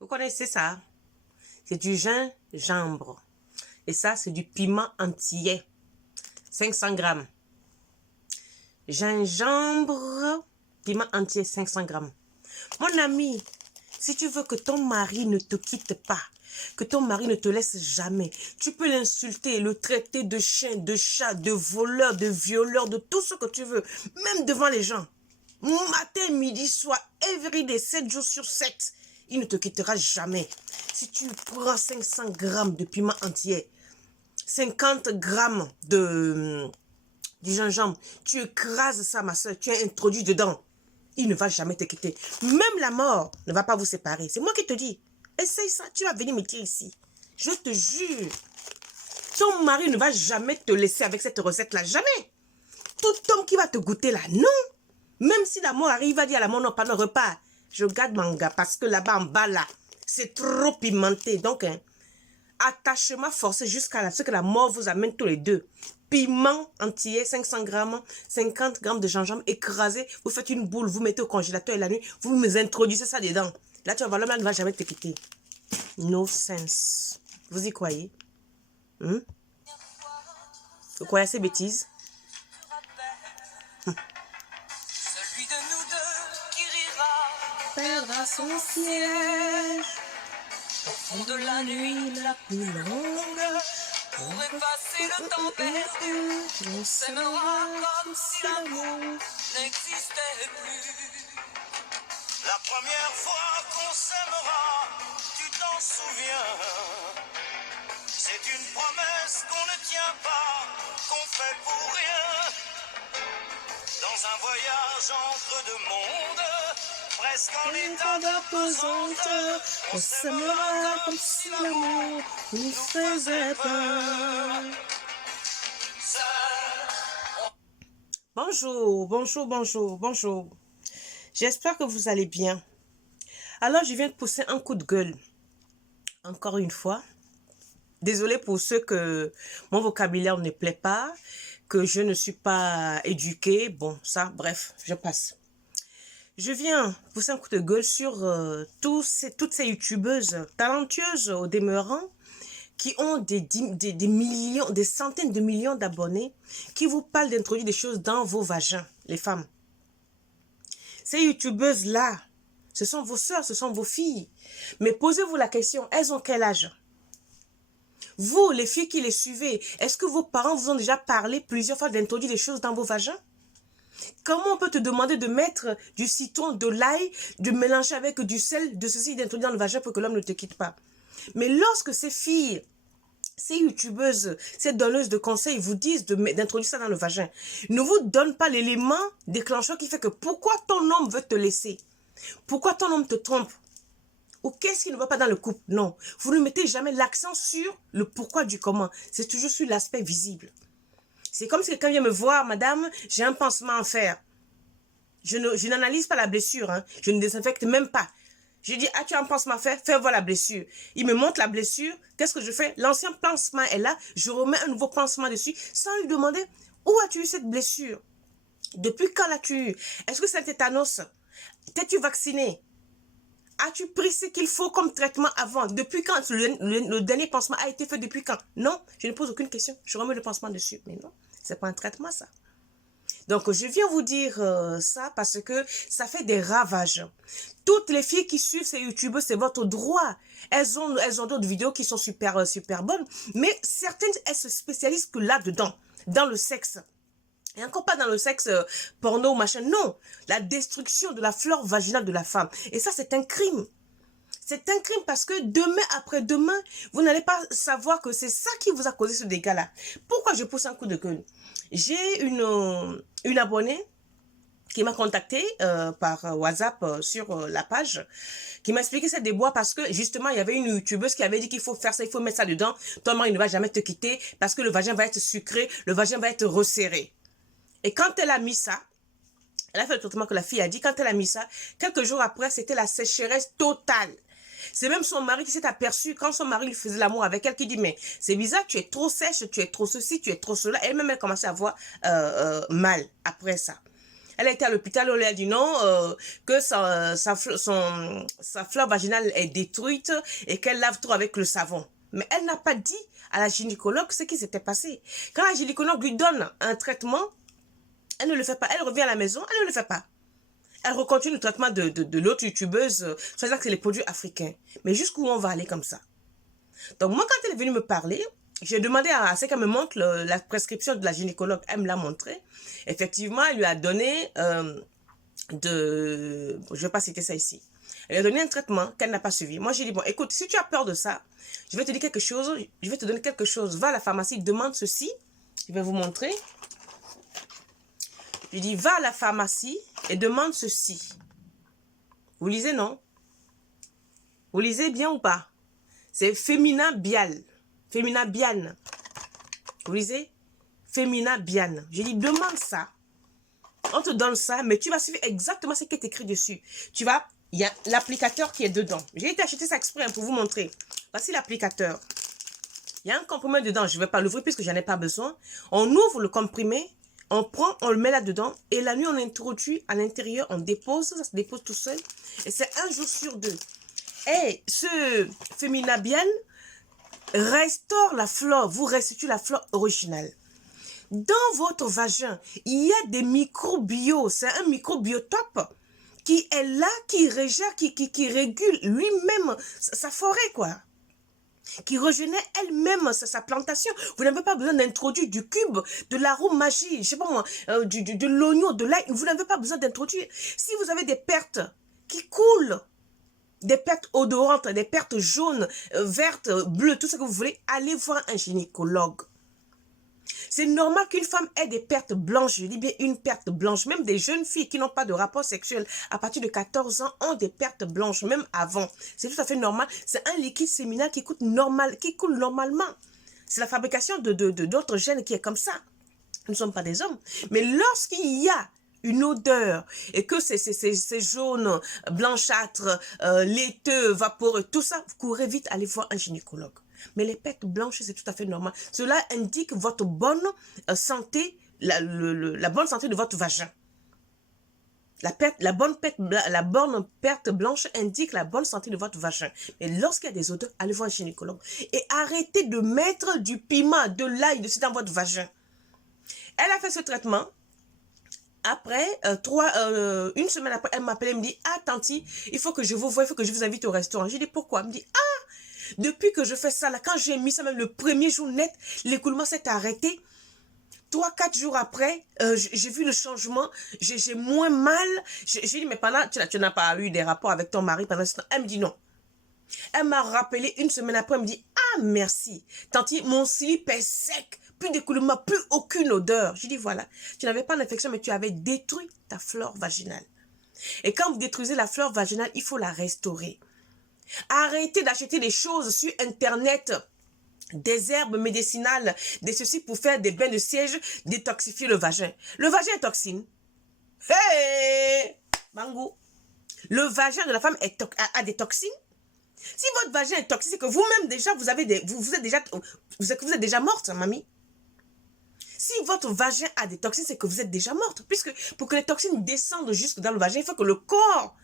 Vous connaissez ça? C'est du gingembre. Et ça, c'est du piment entier. 500 grammes. Gingembre, piment entier, 500 grammes. Mon ami, si tu veux que ton mari ne te quitte pas, que ton mari ne te laisse jamais, tu peux l'insulter, le traiter de chien, de chat, de voleur, de violeur, de tout ce que tu veux, même devant les gens. Matin, midi, soir, everyday, 7 jours sur 7, il ne te quittera jamais. Si tu prends 500 grammes de piment entier, 50 grammes du gingembre, tu écrases ça, ma soeur, tu es introduit dedans. Il ne va jamais te quitter. Même la mort ne va pas vous séparer. C'est moi qui te dis. Essaye ça, tu vas venir me dire ici. Je te jure. Ton mari ne va jamais te laisser avec cette recette-là. Jamais. Tout homme qui va te goûter là, non. Même si la mort arrive, il va dire à la mort, non, pas le repas. Je garde mon gars parce que là-bas en bas, là, c'est trop pimenté. Donc, attachement forcé jusqu'à ce que la mort vous amène tous les deux. Piment entier, 500 grammes, 50 grammes de gingembre écrasé. Vous faites une boule, vous mettez au congélateur et la nuit, vous me introduisez ça dedans. Là, tu vas voir, l'homme ne va jamais te quitter. No sense. Vous y croyez? Vous croyez à ces bêtises? Celui de nous deux qui rira Perdra son siège au fond de la nuit la plus longue. Pour effacer le temps perdu, on s'aimera comme si l'amour n'existait plus. La première fois qu'on s'aimera, tu t'en souviens. C'est une promesse qu'on ne tient pas, qu'on fait pour rien. Dans un voyage entre deux mondes, presque en état d'imposante, on s'aimera comme si l'amour nous faisait peur. Bonjour, bonjour, bonjour, bonjour. J'espère que vous allez bien. Alors, je viens de pousser un coup de gueule. Encore une fois. Désolée pour ceux que mon vocabulaire ne plaît pas, que je ne suis pas éduquée. Bon, ça, bref, je passe. Je viens pousser un coup de gueule sur toutes ces youtubeuses talentueuses au demeurant qui ont des millions, des centaines de millions d'abonnés qui vous parlent d'introduire des choses dans vos vagins, les femmes. Ces youtubeuses-là, ce sont vos sœurs, ce sont vos filles. Mais posez-vous la question, elles ont quel âge? Vous, les filles qui les suivez, est-ce que vos parents vous ont déjà parlé plusieurs fois d'introduire des choses dans vos vagins? Comment on peut te demander de mettre du citron, de l'ail, de mélanger avec du sel, de ceci, d'introduire dans le vagin pour que l'homme ne te quitte pas? Mais lorsque ces filles, ces youtubeuses, ces donneuses de conseils vous disent d'introduire ça dans le vagin, ne vous donnent pas l'élément déclencheur qui fait que pourquoi ton homme veut te laisser? Pourquoi ton homme te trompe? Ou qu'est-ce qui ne va pas dans le couple? Non, vous ne mettez jamais l'accent sur le pourquoi du comment. C'est toujours sur l'aspect visible. C'est comme si quelqu'un vient me voir, madame, j'ai un pansement à faire. Je n'analyse pas la blessure, hein. Je ne désinfecte même pas. Je dis, ah, tu as un pansement à faire, fais voir la blessure. Il me montre la blessure, qu'est-ce que je fais? L'ancien pansement est là, je remets un nouveau pansement dessus, sans lui demander, où as-tu eu cette blessure? Depuis quand l'as-tu eu? Est-ce que c'est un tétanos? T'es-tu vacciné? As-tu pris ce qu'il faut comme traitement avant? Depuis quand? Le dernier pansement a été fait depuis quand? Non, je ne pose aucune question. Je remets le pansement dessus. Mais non, c'est pas un traitement, ça. Donc, je viens vous dire ça parce que ça fait des ravages. Toutes les filles qui suivent ces youtubeurs, c'est votre droit. Elles ont d'autres vidéos qui sont super bonnes. Mais certaines, elles se spécialisent que là-dedans, dans le sexe. Et encore pas dans le sexe porno, machin. Non, la destruction de la flore vaginale de la femme. Et ça, c'est un crime. C'est un crime parce que demain après demain, vous n'allez pas savoir que c'est ça qui vous a causé ce dégât-là. Pourquoi je pousse un coup de gueule? J'ai une abonnée qui m'a contacté par WhatsApp sur la page, qui m'a expliqué ses déboires parce que justement, il y avait une youtubeuse qui avait dit qu'il faut faire ça, il faut mettre ça dedans. Ton mari ne va jamais te quitter parce que le vagin va être sucré, le vagin va être resserré. Et quand elle a mis ça, elle a fait le traitement que la fille a dit, quand elle a mis ça, quelques jours après, c'était la sécheresse totale. C'est même son mari qui s'est aperçu, quand son mari lui faisait l'amour avec elle, qui dit, mais c'est bizarre, tu es trop sèche, tu es trop ceci, tu es trop cela. Elle-même, elle commençait à avoir mal après ça. Elle a été à l'hôpital, on lui a dit non, que sa flore vaginale est détruite et qu'elle lave trop avec le savon. Mais elle n'a pas dit à la gynécologue ce qui s'était passé. Quand la gynécologue lui donne un traitement, elle ne le fait pas. Elle revient à la maison, elle ne le fait pas. Elle recontinue le traitement de l'autre youtubeuse, c'est-à-dire que c'est les produits africains. Mais jusqu'où on va aller comme ça? Donc moi, quand elle est venue me parler, j'ai demandé à ce qu'elle me montre la prescription de la gynécologue. Elle me l'a montré. Effectivement, elle lui a donné je ne vais pas citer ça ici. Elle lui a donné un traitement qu'elle n'a pas suivi. Moi, j'ai dit, bon, écoute, si tu as peur de ça, je vais te dire quelque chose, je vais te donner quelque chose. Va à la pharmacie, demande ceci. Je vais vous montrer. Je dis, va à la pharmacie et demande ceci. Vous lisez, non? Vous lisez bien ou pas? C'est Femina Bial. Femina Bian. Vous lisez? Femina Bian. Je dis, demande ça. On te donne ça, mais tu vas suivre exactement ce qui est écrit dessus. Tu vas, il y a l'applicateur qui est dedans. J'ai été acheter ça exprès pour vous montrer. Voici l'applicateur. Il y a un comprimé dedans. Je ne vais pas l'ouvrir puisque j'en ai pas besoin. On ouvre le comprimé, on prend, on le met là-dedans. Et la nuit, on introduit à l'intérieur, on dépose. Ça se dépose tout seul. Et c'est 1 jour sur 2. Et ce Femina Bian restaure la flore, vous restitue la flore originale. Dans votre vagin, il y a des microbiotes. C'est un microbiotope qui est là, qui régère, qui régule lui-même sa forêt, quoi. Qui régénère elle-même sa plantation. Vous n'avez pas besoin d'introduire du cube, de l'arôme magie, je sais pas moi, de l'oignon, de l'ail. Vous n'avez pas besoin d'introduire. Si vous avez des pertes qui coulent, des pertes odorantes, des pertes jaunes, vertes, bleues, tout ce que vous voulez, allez voir un gynécologue. C'est normal qu'une femme ait des pertes blanches, je dis bien une perte blanche. Même des jeunes filles qui n'ont pas de rapport sexuel à partir de 14 ans ont des pertes blanches, même avant. C'est tout à fait normal. C'est un liquide séminal qui coule normalement. C'est la fabrication d'autres gènes qui est comme ça. Nous ne sommes pas des hommes. Mais lorsqu'il y a une odeur et que c'est jaune, blanchâtre, laiteux, vaporeux, tout ça, vous courez vite, allez voir un gynécologue. Mais les pertes blanches, c'est tout à fait normal. Cela indique votre bonne santé, la bonne santé de votre vagin. La bonne perte blanche indique la bonne santé de votre vagin. Mais lorsqu'il y a des odeurs, allez voir un gynécologue. Et arrêtez de mettre du piment, de l'ail dessus dans votre vagin. Elle a fait ce traitement. Après, une semaine après, elle m'appelle et me dit, ah, tanti, il faut que je vous voie, il faut que je vous invite au restaurant. J'ai dit, pourquoi? Elle me dit, ah, depuis que je fais ça, là, quand j'ai mis ça, même le premier jour net, l'écoulement s'est arrêté. 3-4 jours après, j'ai vu le changement, j'ai moins mal. J'ai dit, mais pendant, tu n'as pas eu des rapports avec ton mari pendant ce temps? Elle me dit non. Elle m'a rappelé une semaine après, elle me dit, ah, merci. Tanti, mon slip est sec, plus d'écoulement, plus aucune odeur. Je dis, voilà, tu n'avais pas d'infection, mais tu avais détruit ta flore vaginale. Et quand vous détruisez la flore vaginale, il faut la restaurer. Arrêtez d'acheter des choses sur Internet, des herbes médicinales, des ceci pour faire des bains de siège, détoxifier le vagin. Le vagin est toxine. Hey! Mango. Le vagin de la femme a des toxines. Si votre vagin est toxique, c'est que vous-même déjà, vous êtes déjà morte, mamie. Si votre vagin a des toxines, c'est que vous êtes déjà morte. Puisque pour que les toxines descendent jusque dans le vagin, il faut que le corps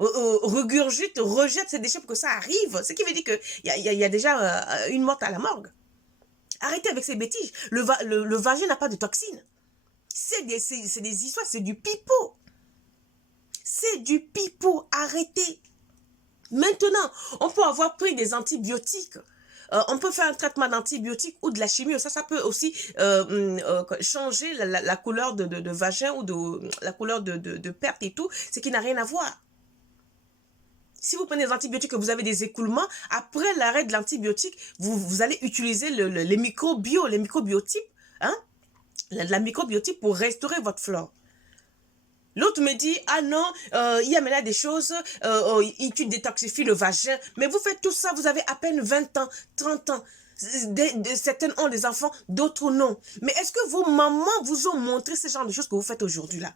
regurgite, rejette ces déchets pour que ça arrive. Ce qui veut dire qu'il y a déjà une morte à la morgue. Arrêtez avec ces bêtises. Le vagin n'a pas de toxines. C'est des histoires, c'est du pipeau. C'est du pipeau. Arrêtez. Maintenant, on peut avoir pris des antibiotiques. On peut faire un traitement d'antibiotiques ou de la chimie. Ça peut aussi changer la couleur de vagin ou la couleur de perte et tout. Ce qui n'a rien à voir. Si vous prenez des antibiotiques et que vous avez des écoulements, après l'arrêt de l'antibiotique, vous allez utiliser les microbiotypes, hein? La microbiotype pour restaurer votre flore. L'autre me dit, ah non, il y a maintenant des choses, tu détoxifies le vagin. Mais vous faites tout ça, vous avez à peine 20 ans, 30 ans. Certaines ont des enfants, d'autres non. Mais est-ce que vos mamans vous ont montré ce genre de choses que vous faites aujourd'hui là?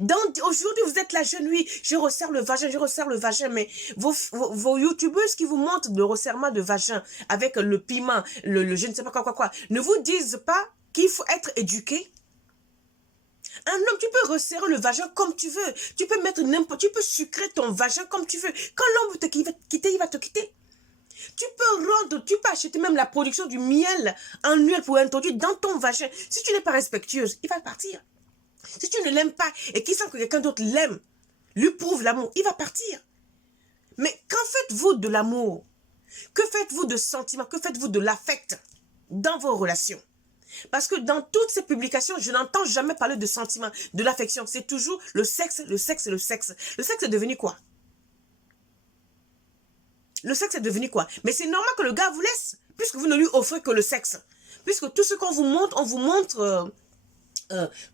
Aujourd'hui, vous êtes là, jeune, oui, je resserre le vagin, mais vos youtubeuses qui vous montrent le resserrement de vagin avec le piment, je ne sais pas quoi, ne vous disent pas qu'il faut être éduqué. Un homme, tu peux resserrer le vagin comme tu veux. Tu peux mettre n'importe, tu peux sucrer ton vagin comme tu veux. Quand l'homme veut te quitter, il va te quitter. Tu peux acheter même la production du miel annuel pour introduire dans ton vagin. Si tu n'es pas respectueuse, il va partir. Si tu ne l'aimes pas et qu'il sent que quelqu'un d'autre l'aime, lui prouve l'amour, il va partir. Mais qu'en faites-vous de l'amour? Que faites-vous de sentiments? Que faites-vous de l'affect dans vos relations? Parce que dans toutes ces publications, je n'entends jamais parler de sentiments, de l'affection. C'est toujours le sexe, le sexe, le sexe. Le sexe est devenu quoi? Le sexe est devenu quoi? Mais c'est normal que le gars vous laisse, puisque vous ne lui offrez que le sexe. Puisque tout ce qu'on vous montre, on vous montre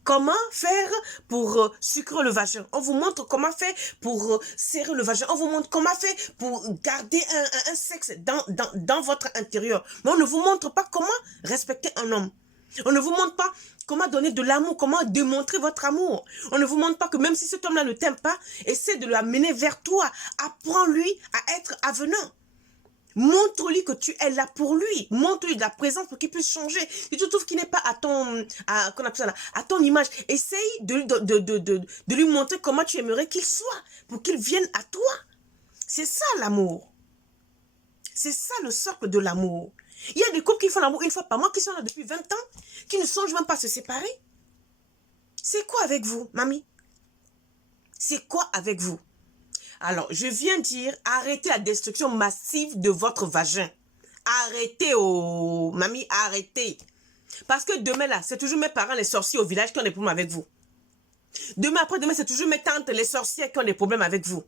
comment faire pour sucrer le vagin. On vous montre comment faire pour serrer le vagin. On vous montre comment faire pour garder un sexe dans votre intérieur. Mais on ne vous montre pas comment respecter un homme. On ne vous montre pas comment donner de l'amour, comment démontrer votre amour. On ne vous montre pas que même si cet homme-là ne t'aime pas, essaie de l'amener vers toi. Apprends-lui à être avenant. Montre-lui que tu es là pour lui. Montre-lui de la présence pour qu'il puisse changer. Si tu trouves qu'il n'est pas à ton image, essaye de lui montrer comment tu aimerais qu'il soit pour qu'il vienne à toi. C'est ça l'amour. C'est ça le socle de l'amour. Il y a des couples qui font l'amour une fois par mois, qui sont là depuis 20 ans, qui ne songent même pas à se séparer. C'est quoi avec vous, mamie? C'est quoi avec vous? Alors, je viens dire, arrêtez la destruction massive de votre vagin. Arrêtez, oh, mamie, arrêtez. Parce que demain, là, c'est toujours mes parents, les sorciers au village, qui ont des problèmes avec vous. Demain, après-demain, c'est toujours mes tantes, les sorcières, qui ont des problèmes avec vous.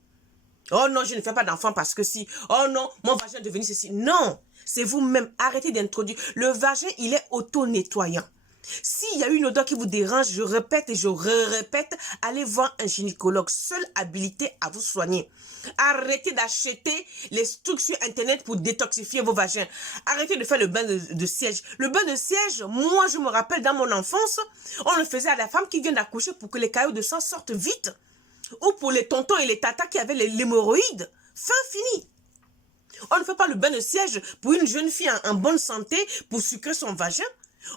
Oh non, je ne fais pas d'enfant parce que si. Oh non, mon vagin est devenu ceci. Non, c'est vous-même. Arrêtez d'introduire. Le vagin, il est auto-nettoyant. S'il y a une odeur qui vous dérange, je répète et je répète, allez voir un gynécologue, seul habilité à vous soigner. Arrêtez d'acheter les trucs sur Internet pour détoxifier vos vagins. Arrêtez de faire le bain de siège. Le bain de siège, moi je me rappelle dans mon enfance, on le faisait à la femme qui vient d'accoucher pour que les caillots de sang sortent vite. Ou pour les tontons et les tatas qui avaient l'hémorroïde. Fin fini. On ne fait pas le bain de siège pour une jeune fille en bonne santé pour sucrer son vagin.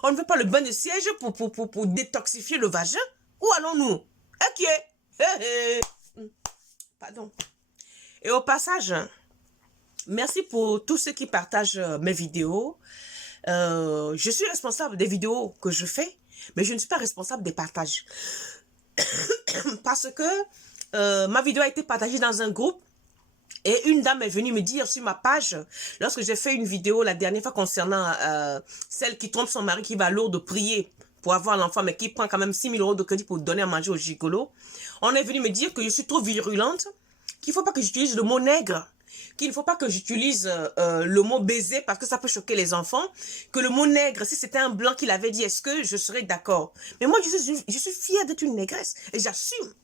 On ne fait pas le bain de siège pour détoxifier le vagin. Où allons-nous? Ok. Pardon. Et au passage, merci pour tous ceux qui partagent mes vidéos. Je suis responsable des vidéos que je fais, mais je ne suis pas responsable des partages. Parce que ma vidéo a été partagée dans un groupe et une dame est venue me dire sur ma page, lorsque j'ai fait une vidéo la dernière fois concernant celle qui trompe son mari, qui va à Lourdes prier pour avoir l'enfant, mais qui prend quand même 6 000 € de crédit pour donner à manger au gigolo. On est venu me dire que je suis trop virulente, qu'il ne faut pas que j'utilise le mot nègre, qu'il ne faut pas que j'utilise le mot baiser parce que ça peut choquer les enfants, que le mot nègre, si c'était un blanc qui l'avait dit, est-ce que je serais d'accord? Mais moi, je suis fière d'être une négresse et j'assume.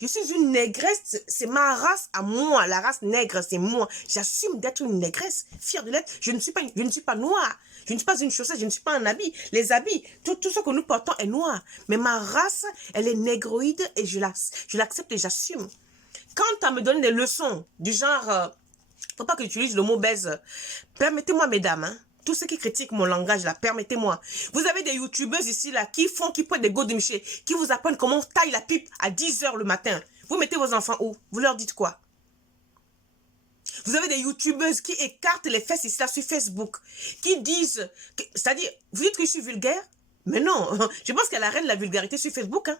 Je suis une négresse, c'est ma race à moi, la race nègre, c'est moi. J'assume d'être une négresse, fière de l'être. Je ne suis pas noire, je ne suis pas une chaussette, je ne suis pas un habit. Les habits, tout ce que nous portons est noir. Mais ma race, elle est négroïde et je l'accepte et j'assume. Quand on me donne des leçons du genre, faut pas que j'utilise le mot baise, permettez-moi mesdames, hein, tous ceux qui critiquent mon langage là, permettez-moi. Vous avez des youtubeuses ici là qui prennent des godemichés, qui vous apprennent comment on taille la pipe à 10 h le matin. Vous mettez vos enfants où? Vous leur dites quoi? Vous avez des youtubeuses qui écartent les fesses ici là sur Facebook, qui disent, c'est-à-dire, vous dites que je suis vulgaire? Mais non, je pense qu'elle arrête la vulgarité sur Facebook, hein.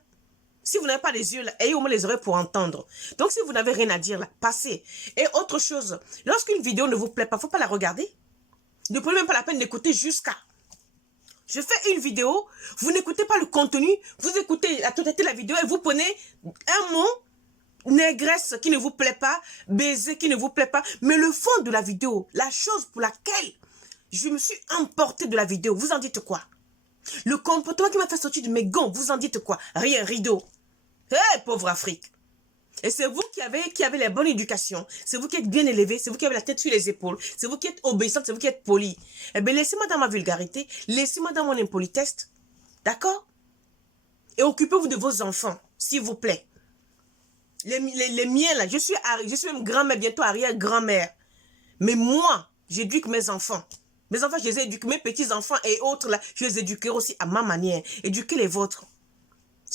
Si vous n'avez pas les yeux, là, ayez au moins les oreilles pour entendre. Donc, si vous n'avez rien à dire, là, passez. Et autre chose, lorsqu'une vidéo ne vous plaît pas, il ne faut pas la regarder. Ne prenez même pas la peine d'écouter jusqu'à. Je fais une vidéo, vous n'écoutez pas le contenu, vous écoutez la totalité de la vidéo et vous prenez un mot, négresse qui ne vous plaît pas, baiser qui ne vous plaît pas, mais le fond de la vidéo, la chose pour laquelle je me suis emportée de la vidéo, vous en dites quoi? Le comportement qui m'a fait sortir de mes gonds, vous en dites quoi? Rien, rideau. Hé, pauvre Afrique. Et c'est vous qui avez la bonne éducation. C'est vous qui êtes bien élevé. C'est vous qui avez la tête sur les épaules. C'est vous qui êtes obéissante. C'est vous qui êtes poli. Eh bien, laissez-moi dans ma vulgarité. Laissez-moi dans mon impolitesse. D'accord? Et occupez-vous de vos enfants, s'il vous plaît. Les miens, là, je suis même grand-mère, bientôt arrière-grand-mère. Mais moi, j'éduque mes enfants. Mes enfants, je les éduque. Mes petits-enfants et autres, là, je les éduquerai aussi à ma manière. Éduquez les vôtres.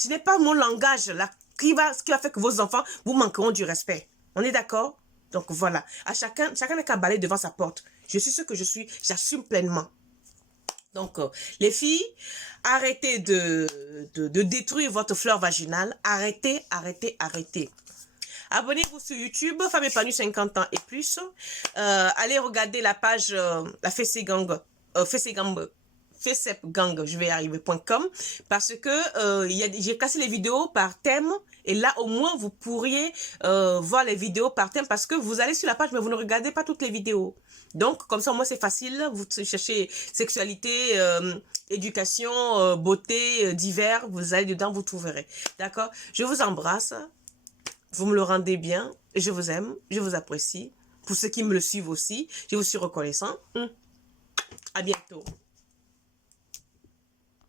Ce n'est pas mon langage là qui va faire que vos enfants vous manqueront du respect. On est d'accord? Donc voilà, à chacun n'a qu'à balayer devant sa porte. Je suis ce que je suis, j'assume pleinement. Donc, les filles, arrêtez de détruire votre flore vaginale. Arrêtez, arrêtez, arrêtez. Abonnez-vous sur YouTube, Femme épanouie 50 ans et plus. Allez regarder la page, la Fessé Gang, FECEP Gang, je vais y arriver.com, parce que j'ai classé les vidéos par thème, et là au moins vous pourriez voir les vidéos par thème, parce que vous allez sur la page mais vous ne regardez pas toutes les vidéos. Donc comme ça au moins c'est facile, vous cherchez sexualité, éducation, beauté, divers, vous allez dedans, vous trouverez. D'accord? Je vous embrasse, vous me le rendez bien, je vous aime, je vous apprécie. Pour ceux qui me le suivent aussi, je vous suis reconnaissant. À bientôt.